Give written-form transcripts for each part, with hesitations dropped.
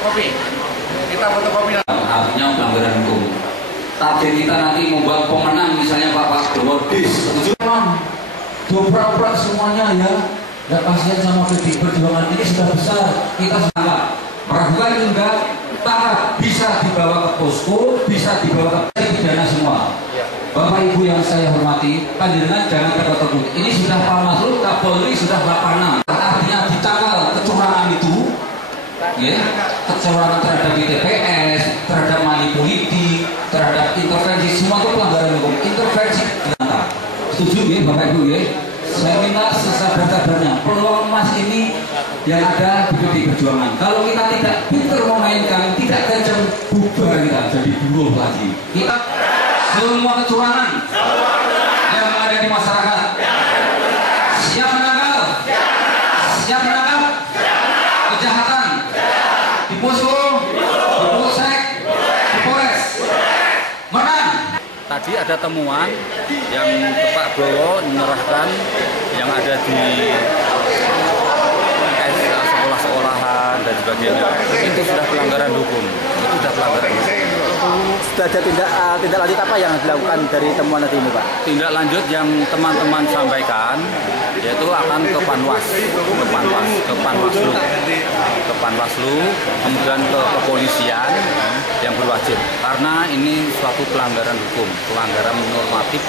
fotokopi. Kita fotokopi. Artinya pelanggaran hukum. Target kita nanti membuat pemenang, misalnya Pak Dewodis. Dobrak-dobrak semuanya ya. Nggak kasihan sama PDI Perjuangan, ini sudah besar. Kita sudah meragukan enggak. Tahap bisa dibawa ke posko, bisa dibawa ke pidana semua. Bapak Ibu yang saya hormati, panjenengan jangan tertutup. Ini sudah Pak Masrul, Kapolri sudah lapangan. Artinya dicakal kecurangan itu, ya, kecurangan terhadap TPS, terhadap money politik, terhadap intervensi, semua itu pelanggaran hukum. Intervensi, setuju ya Bapak Ibu ya? Saya minta sesabar-sabarnya peluang emas ini yang ada di PDI Perjuangan. Kalau kita tidak pintar memainkan, tidak kencang, bubar kita jadi buruh lagi. Kita semua kecurangan yang ada di masyarakat siap menangkal, siap menangkap kejahatan di posko, di polsek, di polres. Menang. Tadi ada temuan yang Pak Bowo menyerahkan yang ada di sekolah-sekolahan dan sebagainya. Itu sudah pelanggaran hukum. Itu sudah pelanggaran hukum. Sudah ada tindak lanjut apa yang dilakukan dari temuan tadi ini, Pak? Tindak lanjut yang teman-teman sampaikan yaitu akan ke Panwaslu, kemudian ke kepolisian yang berwajib, karena ini suatu pelanggaran hukum, pelanggaran normatif.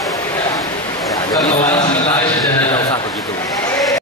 Ya, jadi saya minta tidak usah begitu.